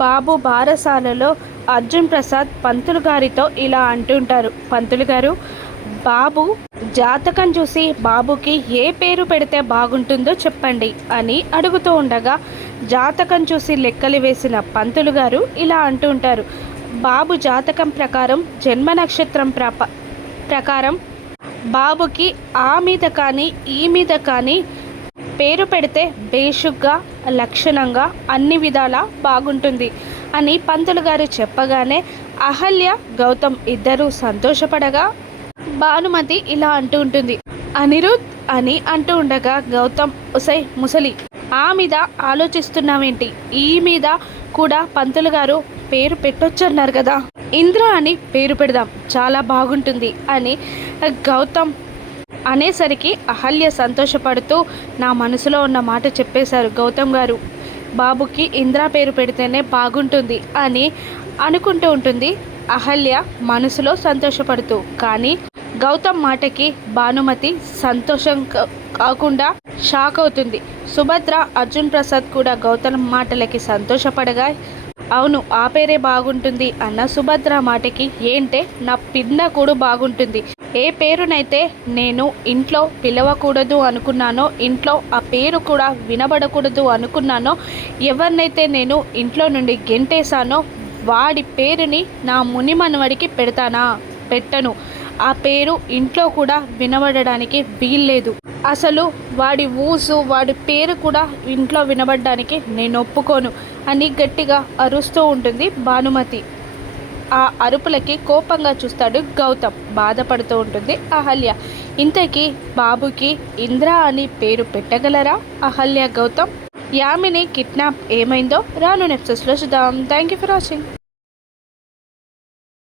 బాబు బారసాలలో అర్జున్ ప్రసాద్ పంతులు గారితో ఇలా అంటుంటారు. పంతులు గారు, బాబు జాతకం చూసి బాబుకి ఏ పేరు పెడితే బాగుంటుందో చెప్పండి అని అడుగుతూ ఉండగా, జాతకం చూసి లెక్కలు వేసిన పంతులు గారు ఇలా అంటూ ఉంటారు. బాబు జాతకం ప్రకారం జన్మ నక్షత్రం ప్రకారం బాబుకి ఆ మీద కానీ ఈ మీద కానీ పేరు పెడితే బేషుగ్గా లక్షణంగా అన్ని విధాలా బాగుంటుంది అని పంతులు గారు చెప్పగానే అహల్య గౌతమ్ ఇద్దరూ సంతోషపడగా, భానుమతి ఇలా అంటూ ఉంటుంది. అనిరుద్ అని అంటూ ఉండగా గౌతమ్, ఉసై ముసలి, ఆ మీద ఆలోచిస్తున్నావేంటి? ఈ మీద కూడా పంతులు గారు పేరు పెట్టొచ్చన్నారు కదా, ఇంద్ర అని పేరు పెడదాం, చాలా బాగుంటుంది అని గౌతమ్ అనేసరికి అహల్య సంతోషపడుతూ నా మనసులో ఉన్న మాట చెప్పేశారు. గౌతమ్ గారు, బాబుకి ఇంద్ర పేరు పెడితేనే బాగుంటుంది అని అనుకుంటూ ఉంటుంది అహల్య మనసులో సంతోషపడుతూ. కానీ గౌతమ్ మాటకి భానుమతి సంతోషం కాకుండా షాక్ అవుతుంది. సుభద్ర, అర్జున్ ప్రసాద్ కూడా గౌతమ్ మాటలకి సంతోషపడగా, అవును ఆ పేరే బాగుంటుంది అన్న సుభద్ర మాటకి, ఏంటే నా పిన్న కూడా బాగుంటుంది, ఏ పేరునైతే నేను ఇంట్లో పిలవకూడదు అనుకున్నానో, ఇంట్లో ఆ పేరు కూడా వినబడకూడదు అనుకున్నానో, ఎవరినైతే నేను ఇంట్లో నుండి గెంటేశానో వాడి పేరుని నా మునిమనవడికి పెట్టను. ఆ పేరు ఇంట్లో కూడా వినబడడానికి వీల్లేదు. అసలు వాడి వాడి పేరు కూడా ఇంట్లో వినబడడానికి నేను ఒప్పుకోను అని గట్టిగా అరుస్తూ ఉంటుంది భానుమతి. ఆ అరుపులకి కోపంగా చూస్తాడు గౌతమ్. బాధపడుతూ ఉంటుంది అహల్య. ఇంతకీ బాబుకి ఇంద్ర అని పేరు పెట్టగలరా అహల్య, గౌతమ్? యామిని కిడ్నాప్ ఏమైందో రాను ఎపిసోడ్స్లో చూద్దాం. Thank you for watching.